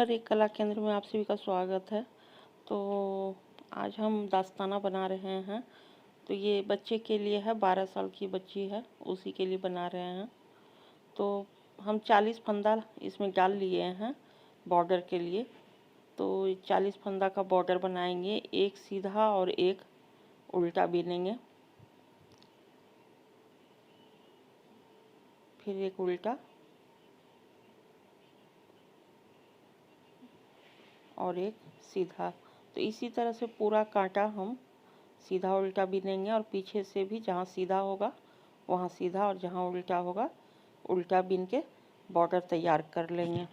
पर एक कला केंद्र में आप सभी का स्वागत है। तो आज हम दास्ताना बना रहे हैं। तो ये बच्चे के लिए है, 12 साल की बच्ची है, उसी के लिए बना रहे हैं। तो हम 40 फंदा इसमें डाल लिए हैं बॉर्डर के लिए। तो 40 फंदा का बॉर्डर बनाएंगे, एक सीधा और एक उल्टा बीनेंगे, फिर एक उल्टा और एक सीधा। तो इसी तरह से पूरा कांटा हम सीधा उल्टा बीनेंगे और पीछे से भी जहाँ सीधा होगा वहाँ सीधा और जहाँ उल्टा होगा उल्टा बीन के बॉर्डर तैयार कर लेंगे।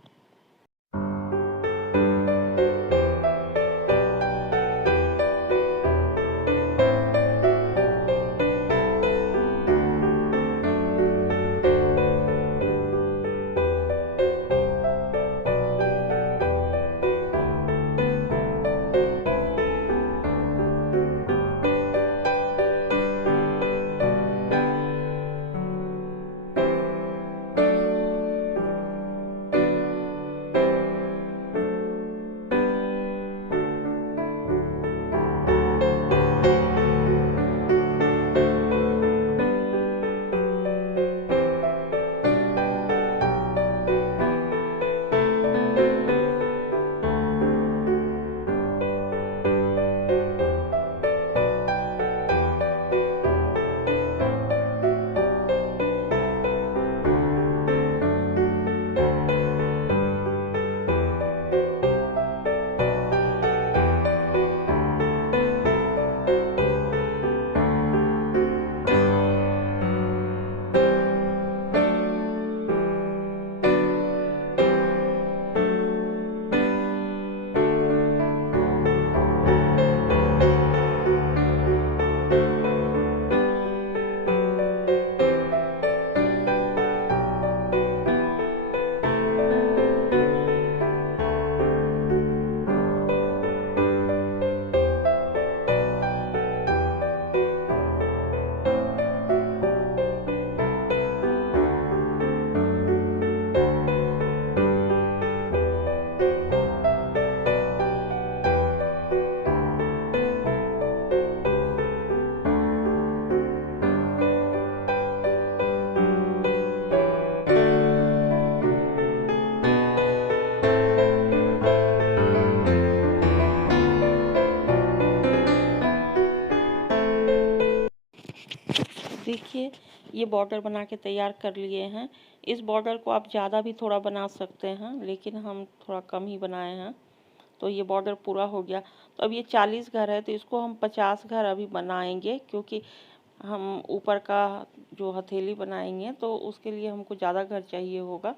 देखिए, ये बॉर्डर बना के तैयार कर लिए हैं। इस बॉर्डर को आप ज़्यादा भी थोड़ा बना सकते हैं, लेकिन हम थोड़ा कम ही बनाए हैं। तो ये बॉर्डर पूरा हो गया। तो अब ये 40 घर है, तो इसको हम 50 घर अभी बनाएंगे, क्योंकि हम ऊपर का जो हथेली बनाएंगे तो उसके लिए हमको ज़्यादा घर चाहिए होगा।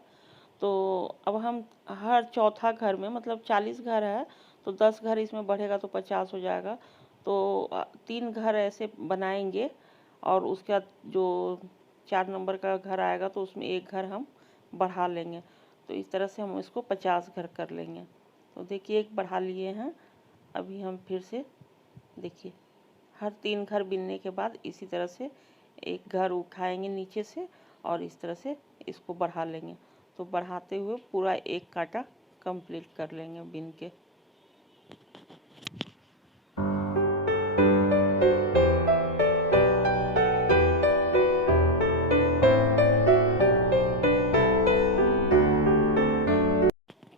तो अब हम हर चौथा घर में, मतलब 40 घर है तो 10 घर इसमें बढ़ेगा तो 50 हो जाएगा। तो 3 घर ऐसे बनाएंगे और उसके बाद जो 4 नंबर का घर आएगा तो उसमें एक घर हम बढ़ा लेंगे। तो इस तरह से हम इसको 50 घर कर लेंगे। तो देखिए, एक बढ़ा लिए हैं। अभी हम फिर से देखिए, हर 3 घर बिनने के बाद इसी तरह से एक घर उठाएंगे नीचे से और इस तरह से इसको बढ़ा लेंगे। तो बढ़ाते हुए पूरा एक कांटा कंप्लीट कर लेंगे बिन के।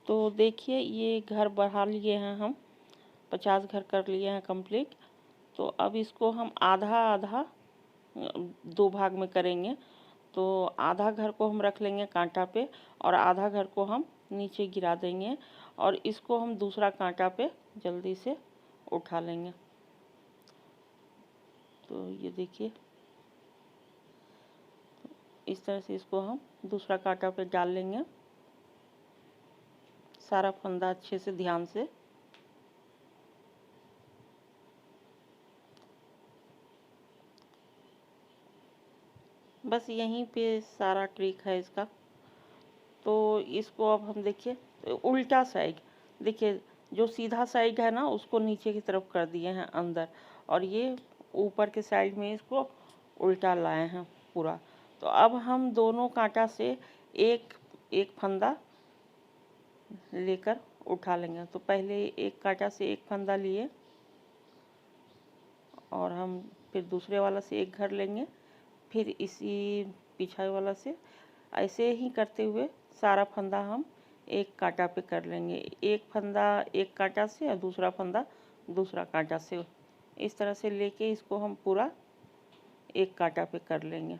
तो देखिए, ये घर बढ़ा लिए हैं हम, 50 घर कर लिए हैं कंप्लीट। तो अब इसको हम आधा आधा 2 भाग में करेंगे। तो आधा घर को हम रख लेंगे कांटा पे और आधा घर को हम नीचे गिरा देंगे और इसको हम दूसरा कांटा पे जल्दी से उठा लेंगे। तो ये देखिए, इस तरह से इसको हम दूसरा कांटा पे डाल लेंगे, सारा फंदा अच्छे से ध्यान से। बस यहीं पे सारा ट्रिक है इसका। तो इसको अब हम देखिए, उल्टा साइड देखिए, जो सीधा साइड है ना उसको नीचे की तरफ कर दिए हैं अंदर, और ये ऊपर के साइड में इसको उल्टा लाए हैं पूरा। तो अब हम दोनों कांटा से एक एक फंदा लेकर उठा लेंगे। तो पहले एक कांटा से एक फंदा लिए और हम फिर दूसरे वाला से एक घर लेंगे, फिर इसी पीछे वाला से ऐसे ही करते हुए सारा फंदा हम एक कांटा पे कर लेंगे। एक फंदा एक कांटा से और दूसरा फंदा दूसरा कांटा से, इस तरह से लेके इसको हम पूरा एक कांटा पे कर लेंगे।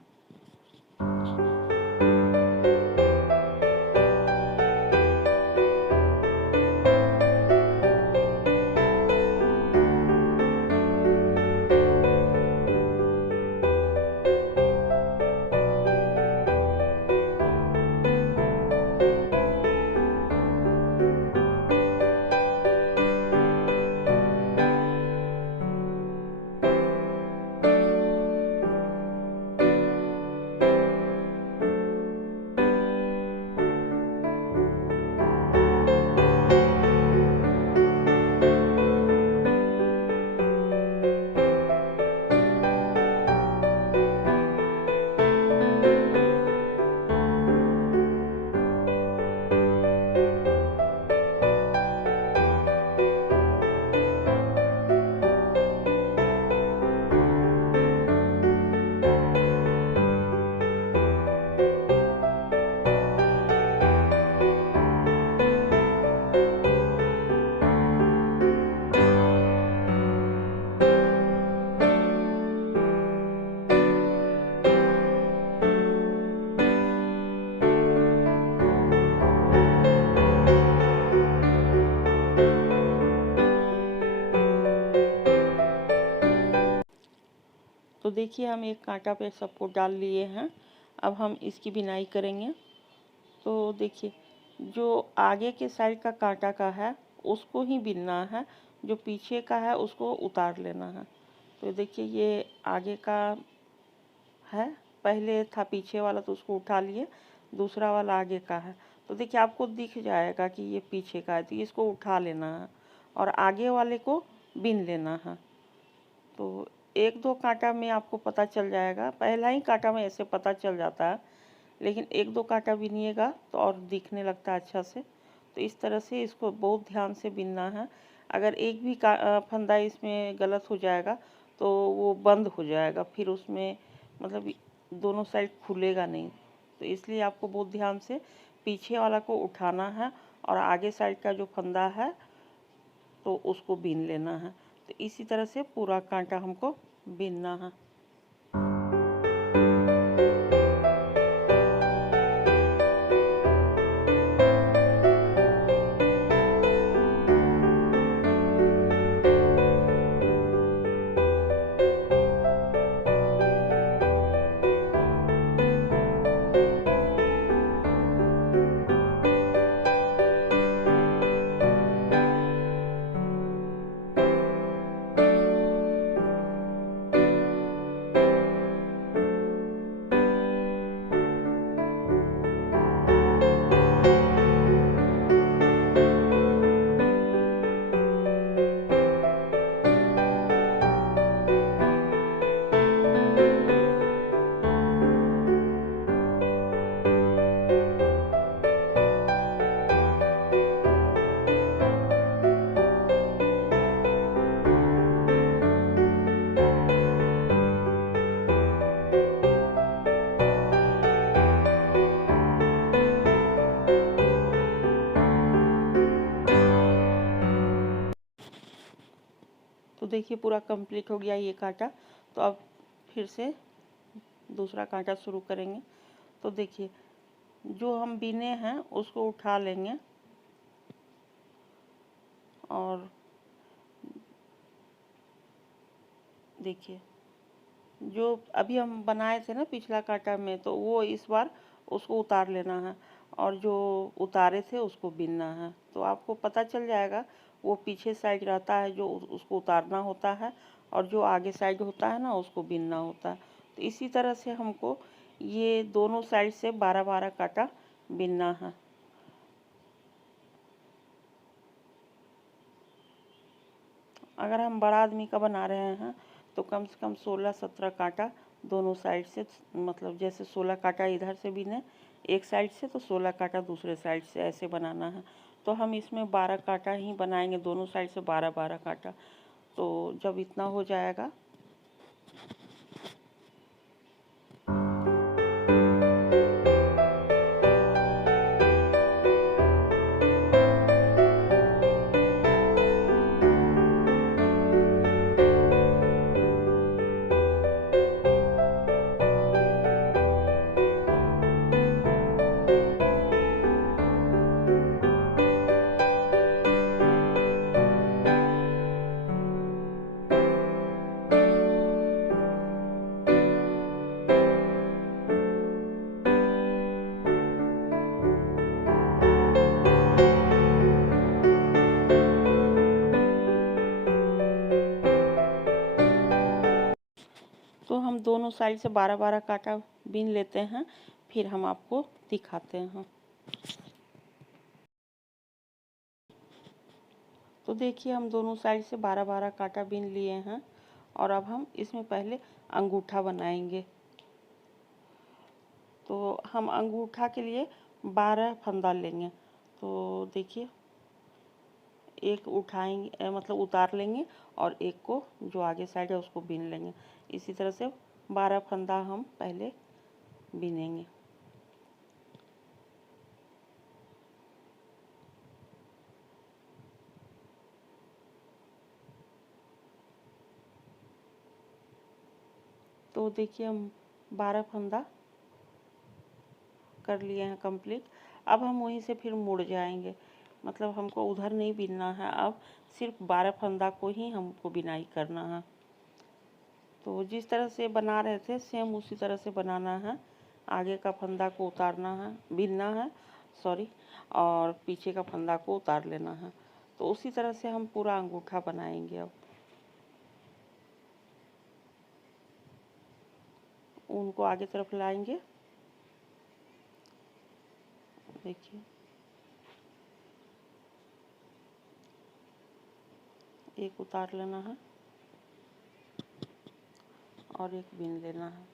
तो देखिए हम एक कांटा पे सबको डाल लिए हैं। अब हम इसकी बिनाई करेंगे। तो देखिए जो आगे के साइड का कांटा का है उसको ही बिनना है, जो पीछे का है उसको उतार लेना है। तो देखिए ये आगे का है, पहले था पीछे वाला तो उसको उठा लिए, दूसरा वाला आगे का है। तो देखिए आपको दिख जाएगा कि ये पीछे का है, तो इसको उठा लेना है और आगे वाले को बिन लेना है। तो एक दो कांटा में आपको पता चल जाएगा, पहला ही कांटा में ऐसे पता चल जाता है, लेकिन एक दो कांटा बिनिएगा तो और दिखने लगता है अच्छा से। तो इस तरह से इसको बहुत ध्यान से बिनना है। अगर एक भी फंदा इसमें गलत हो जाएगा तो वो बंद हो जाएगा, फिर उसमें मतलब दोनों साइड खुलेगा नहीं। तो इसलिए आपको बहुत ध्यान से पीछे वाला को उठाना है और आगे साइड का जो फंदा है तो उसको बीन लेना है। तो इसी तरह से पूरा कांटा हमको बीनना है। तो देखिए पूरा कंप्लीट हो गया ये कांटा। तो अब फिर से दूसरा कांटा शुरू करेंगे। तो देखिए जो हम बिने हैं उसको उठा लेंगे और देखिए जो अभी हम बनाए थे ना पिछला कांटा में, तो वो इस बार उसको उतार लेना है और जो उतारे थे उसको बिनना है। तो आपको पता चल जाएगा, वो पीछे साइड रहता है जो उसको उतारना होता है और जो आगे साइड होता है ना उसको बिनना होता है। तो इसी तरह से हमको ये दोनों साइड से 12-12 कांटा बिनना है। अगर हम बड़ा आदमी का बना रहे हैं तो कम से कम 16-17 कांटा दोनों साइड से, मतलब जैसे 16 कांटा इधर से बिने एक साइड से तो 16 कांटा दूसरे साइड से, ऐसे बनाना है। तो हम इसमें 12 कांटा ही बनाएंगे, दोनों साइड से 12-12 कांटा। तो जब इतना हो जाएगा तो हम दोनों साइड से 12-12 कांटा बीन लेते हैं, फिर हम आपको दिखाते हैं। तो देखिए हम दोनों साइड से 12-12 कांटा बीन लिए हैं और अब हम इसमें पहले अंगूठा बनाएंगे। तो हम अंगूठा के लिए 12 फंदा लेंगे। तो देखिए एक उठाएंगे, मतलब उतार लेंगे, और एक को जो आगे साइड है उसको बीन लेंगे। इसी तरह से 12 फंदा हम पहले बीनेंगे। तो देखिए हम 12 फंदा कर लिए हैं कंप्लीट। अब हम वहीं से फिर मुड़ जाएंगे, मतलब हमको उधर नहीं बीनना है, अब सिर्फ 12 फंदा को ही हमको बिनाई करना है। तो जिस तरह से बना रहे थे सेम उसी तरह से बनाना है। आगे का फंदा को उतारना है, बीनना है सॉरी, और पीछे का फंदा को उतार लेना है। तो उसी तरह से हम पूरा अंगूठा बनाएंगे। अब ऊन को आगे तरफ लाएंगे, देखिए एक उतार लेना है और एक बीन लेना है।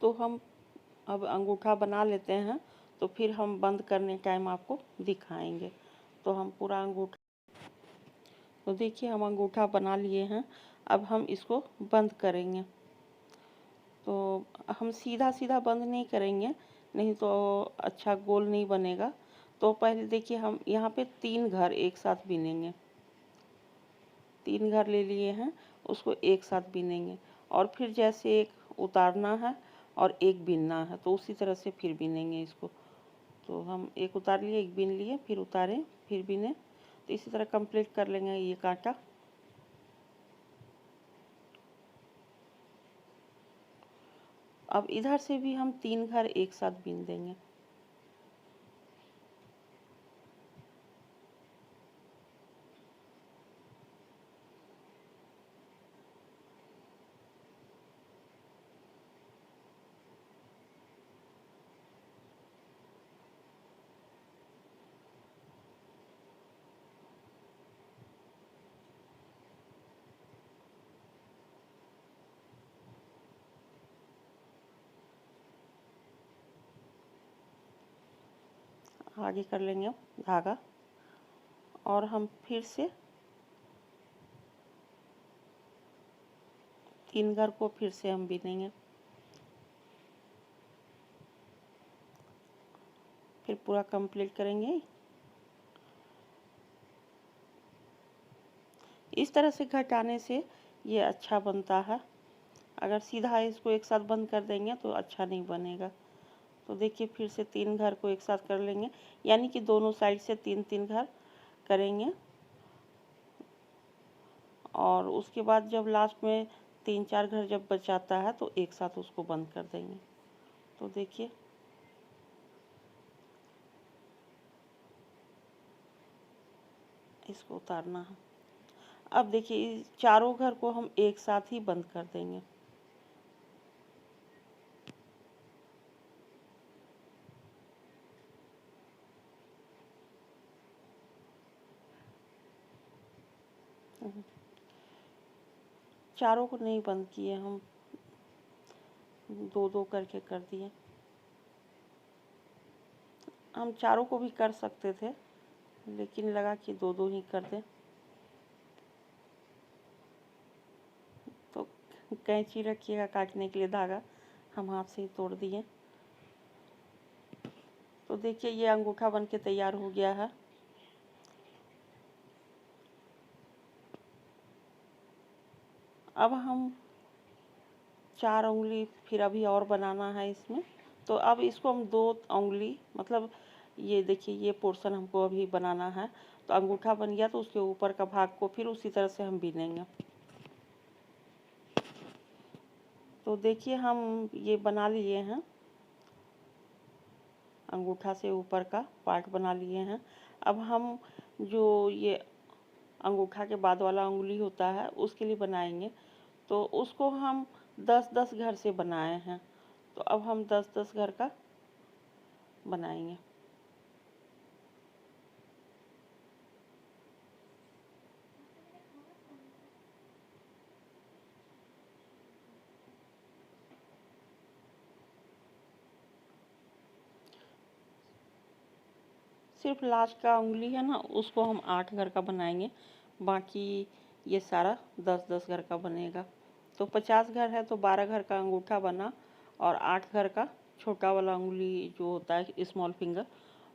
तो हम अब अंगूठा बना लेते हैं, तो फिर हम बंद करने टाइम आपको दिखाएंगे। तो हम पूरा अंगूठा, तो देखिए हम अंगूठा बना लिए हैं, अब हम इसको बंद करेंगे। तो हम सीधा सीधा बंद नहीं करेंगे, नहीं तो अच्छा गोल नहीं बनेगा। तो पहले देखिए हम यहाँ पे 3 घर एक साथ बीनेंगे, 3 घर ले लिए हैं, उसको एक साथ बीनेंगे। और फिर जैसे एक उतारना है और एक बीनना है, तो उसी तरह से फिर बीनेंगे इसको। तो हम एक उतार लिए, एक बीन लिए, फिर उतारें, फिर बीने। तो इसी तरह कंप्लीट कर लेंगे ये कांटा। अब इधर से भी हम 3 घर एक साथ बीन देंगे। आगे कर लेंगे धागा और हम फिर से 3 घर को फिर से हम बिनेंगे। फिर पूरा कंप्लीट करेंगे। इस तरह से घटाने से ये अच्छा बनता है। अगर सीधा इसको एक साथ बंद कर देंगे तो अच्छा नहीं बनेगा। तो देखिए फिर से 3 घर को एक साथ कर लेंगे, यानी कि दोनों साइड से 3-3 घर करेंगे। और उसके बाद जब लास्ट में 3-4 घर जब बचाता है तो एक साथ उसको बंद कर देंगे। तो देखिए इसको उतारना है। अब देखिए इस चारों घर को हम एक साथ ही बंद कर देंगे। चारों को नहीं बंद किए, हम 2-2 करके कर दिए। हम चारों को भी कर सकते थे, लेकिन लगा कि 2-2 ही कर दें। तो कैंची रखिएगा काटने के लिए, धागा हम हाथ से ही तोड़ दिए। तो देखिए ये अंगूठा बन के तैयार हो गया है। अब हम 4 उंगली फिर अभी और बनाना है इसमें। तो अब इसको हम 2 उंगली, मतलब ये देखिए ये पोर्शन हमको अभी बनाना है। तो अंगूठा बन गया तो उसके ऊपर का भाग को फिर उसी तरह से हम बिनेंगे। तो देखिए हम ये बना लिए हैं, अंगूठा से ऊपर का पार्ट बना लिए हैं। अब हम जो ये अंगूठा के बाद वाला उंगली होता है उसके लिए बनाएंगे। तो उसको हम 10-10 घर से बनाए हैं। तो अब हम 10-10 घर का बनाएंगे। सिर्फ लास्ट का उंगली है ना, उसको हम 8 घर का बनाएंगे। बाकी ये सारा 10-10 घर का बनेगा। तो 50 घर है तो 12 घर का अंगूठा बना और 8 घर का छोटा वाला उंगली जो होता है स्मॉल फिंगर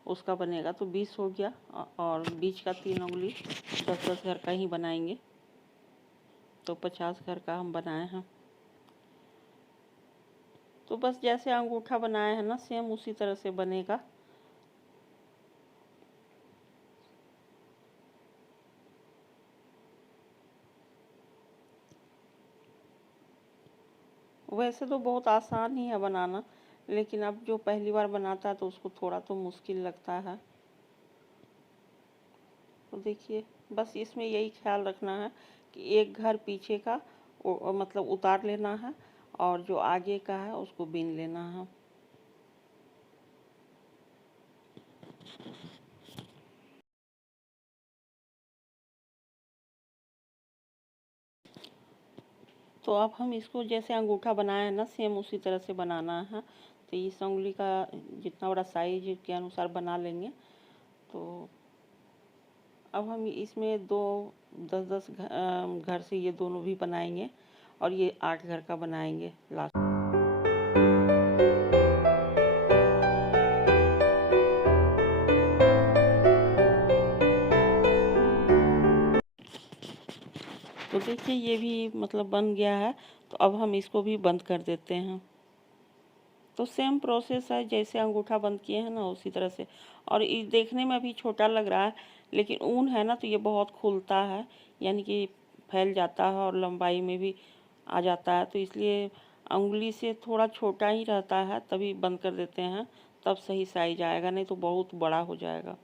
उसका बनेगा। तो 20 हो गया। और बीच का 3 उंगली 10-10 घर का ही बनाएंगे। तो 50 घर का हम बनाए हैं। तो बस जैसे अंगूठा बनाए हैं ना, सेम उसी तरह से बनेगा। वैसे तो बहुत आसान ही है बनाना, लेकिन अब जो पहली बार बनाता है तो उसको थोड़ा तो मुश्किल लगता है। तो देखिए बस इसमें यही ख्याल रखना है कि एक घर पीछे का मतलब उतार लेना है और जो आगे का है उसको बीन लेना है। तो अब हम इसको जैसे अंगूठा बनाया है ना, सेम उसी तरह से बनाना है। तो इस उंगली का जितना बड़ा साइज के अनुसार बना लेंगे। तो अब हम इसमें 10-10 घर से ये दोनों भी बनाएंगे और ये 8 घर का बनाएंगे लास्ट। तो देखिए ये भी मतलब बन गया है। तो अब हम इसको भी बंद कर देते हैं। तो सेम प्रोसेस है, जैसे अंगूठा बंद किए हैं ना उसी तरह से। और ये देखने में अभी छोटा लग रहा है, लेकिन ऊन है ना तो ये बहुत खुलता है, यानी कि फैल जाता है और लंबाई में भी आ जाता है। तो इसलिए उंगली से थोड़ा छोटा ही रहता है, तभी बंद कर देते हैं। तब सही साइज आएगा, नहीं तो बहुत बड़ा हो जाएगा।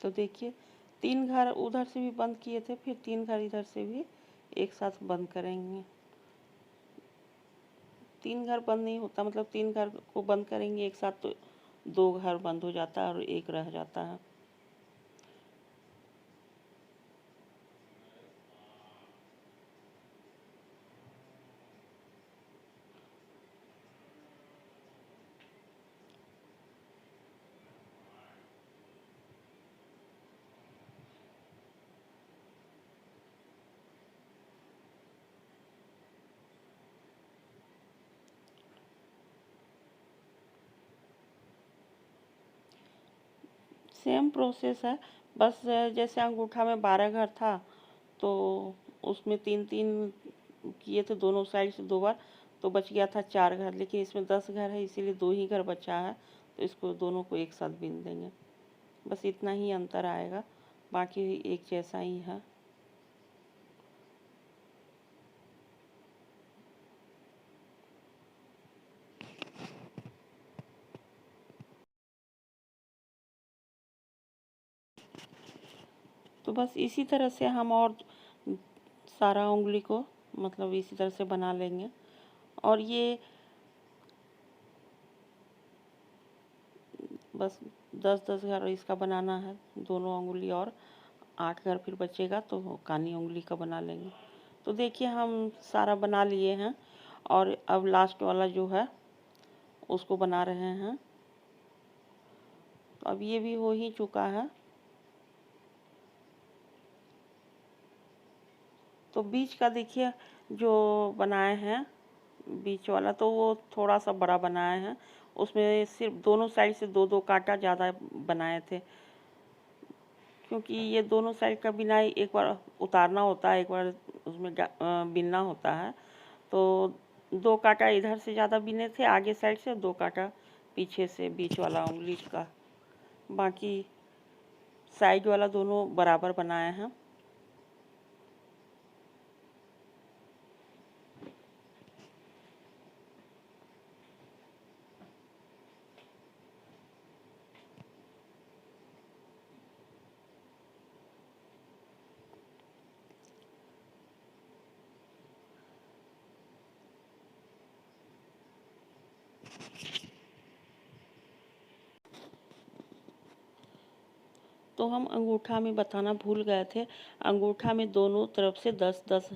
तो देखिए 3 घर उधर से भी बंद किए थे, फिर 3 घर इधर से भी एक साथ बंद करेंगे। 3 घर बंद नहीं होता, मतलब 3 घर को बंद करेंगे एक साथ तो 2 घर बंद हो जाता है और एक रह जाता है। सेम प्रोसेस है, बस जैसे अंगूठा में 12 घर था तो उसमें 3-3 किए थे दोनों साइड से 2 बार, तो बच गया था 4 घर। लेकिन इसमें 10 घर है इसीलिए 2 ही घर बचा है, तो इसको दोनों को एक साथ बीन देंगे। बस इतना ही अंतर आएगा, बाकी एक जैसा ही है। तो बस इसी तरह से हम और सारा उंगली को मतलब इसी तरह से बना लेंगे। और ये बस 10-10 घर इसका बनाना है दोनों उंगली, और 8 घर फिर बचेगा तो कानी उंगली का बना लेंगे। तो देखिए हम सारा बना लिए हैं और अब लास्ट वाला जो है उसको बना रहे हैं। तो अब ये भी हो ही चुका है। तो बीच का देखिए जो बनाए हैं बीच वाला, तो वो थोड़ा सा बड़ा बनाए हैं, उसमें सिर्फ दोनों साइड से 2-2 कांटा ज़्यादा बनाए थे, क्योंकि ये दोनों साइड का बिनाई एक बार उतारना होता है, एक बार उसमें बिनना होता है। तो 2 कांटा इधर से ज़्यादा बिने थे आगे साइड से, 2 कांटा पीछे से बीच वाला उंगली का, बाकी साइड वाला दोनों बराबर बनाए हैं। तो हम अंगूठा में बताना भूल गए थे, अंगूठा में दोनों तरफ से 10-10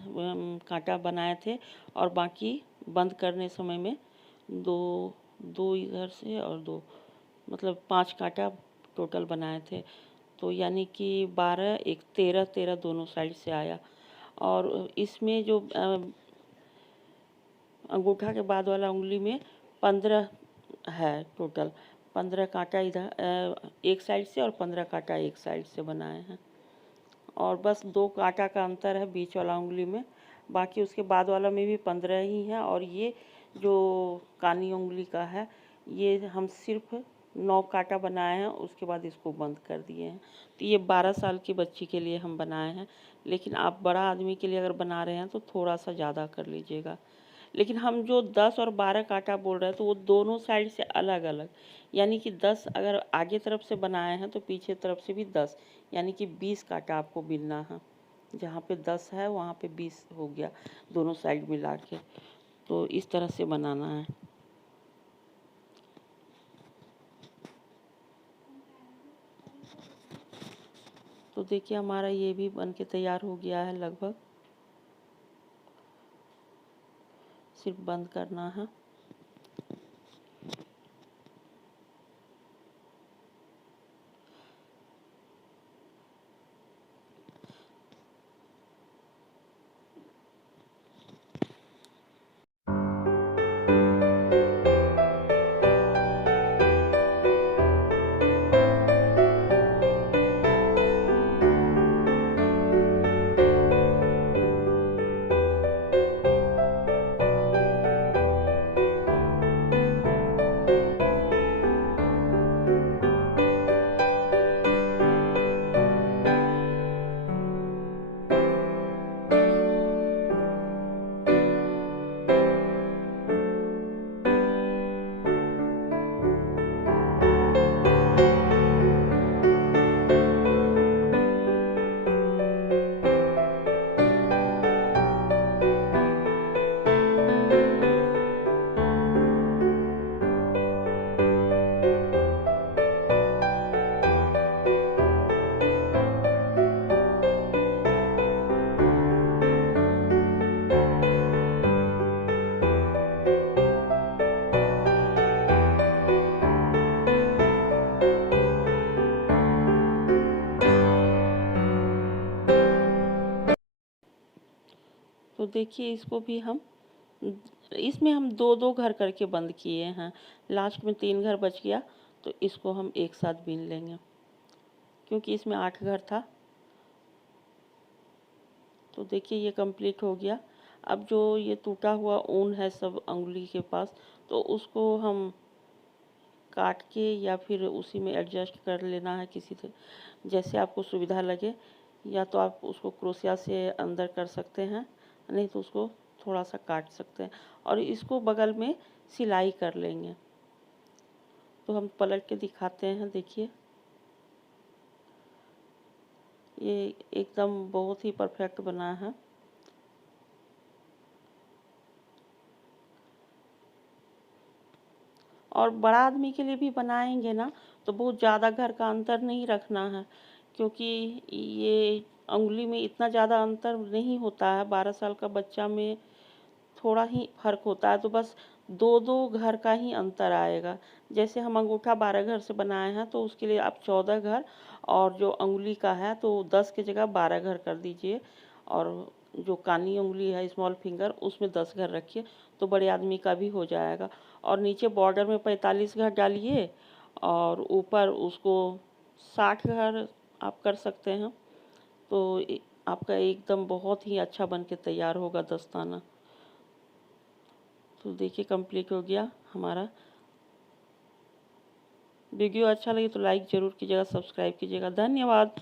कांटा बनाए थे, और बाकी बंद करने समय में 2 इधर से और 2 मतलब 5 कांटा टोटल बनाए थे। तो यानी कि 12 एक 13 दोनों साइड से आया। और इसमें जो अंगूठा के बाद वाला उंगली में 15 है टोटल, 15 कांटा इधर एक साइड से और 15 कांटा एक साइड से बनाए हैं। और बस 2 कांटा का अंतर है बीच वाला उंगली में, बाकी उसके बाद वाला में भी 15 ही है। और ये जो कानी उंगली का है ये हम सिर्फ 9 कांटा बनाए हैं, उसके बाद इसको बंद कर दिए हैं। तो ये 12 साल की बच्ची के लिए हम बनाए हैं, लेकिन आप बड़ा आदमी के लिए अगर बना रहे हैं तो थोड़ा सा ज़्यादा कर लीजिएगा। लेकिन हम जो 10 और 12 कांटा बोल रहे हैं तो वो दोनों साइड से अलग अलग, यानी कि 10 अगर आगे तरफ से बनाए हैं तो पीछे तरफ से भी 10, यानी कि 20 कांटा आपको बिनना है। जहाँ पे 10 है वहाँ पे 20 हो गया दोनों साइड मिला के। तो इस तरह से बनाना है। तो देखिए हमारा ये भी बन के तैयार हो गया है लगभग, सिर्फ बंद करना है। देखिए इसको भी हम, इसमें हम दो दो घर करके बंद किए हैं, लास्ट में 3 घर बच गया, तो इसको हम एक साथ बीन लेंगे क्योंकि इसमें 8 घर था। तो देखिए ये कंप्लीट हो गया। अब जो ये टूटा हुआ ऊन है सब अंगुली के पास, तो उसको हम काट के या फिर उसी में एडजस्ट कर लेना है किसी से, जैसे आपको सुविधा लगे। या तो आप उसको क्रोशिया से अंदर कर सकते हैं, नहीं तो उसको थोड़ा सा काट सकते हैं और इसको बगल में सिलाई कर लेंगे। तो हम पलट के दिखाते हैं, देखिए ये एकदम बहुत ही परफेक्ट बना है। और बड़ा आदमी के लिए भी बनाएंगे ना तो बहुत ज़्यादा घर का अंतर नहीं रखना है, क्योंकि ये उंगली में इतना ज़्यादा अंतर नहीं होता है। 12 साल का बच्चा में थोड़ा ही फर्क होता है, तो बस दो दो घर का ही अंतर आएगा। जैसे हम अंगूठा 12 घर से बनाए हैं तो उसके लिए आप 14 घर, और जो उंगली का है तो 10 की जगह 12 घर कर दीजिए, और जो कानी उंगली है स्मॉल फिंगर उसमें 10 घर रखिए, तो बड़े आदमी का भी हो जाएगा। और नीचे बॉर्डर में 45 घर डालिए और ऊपर उसको 60 घर आप कर सकते हैं। तो आपका एकदम बहुत ही अच्छा बन के तैयार होगा दस्ताना। तो देखिए कंप्लीट हो गया हमारा। वीडियो अच्छा लगे तो लाइक ज़रूर कीजिएगा, सब्सक्राइब कीजिएगा। धन्यवाद।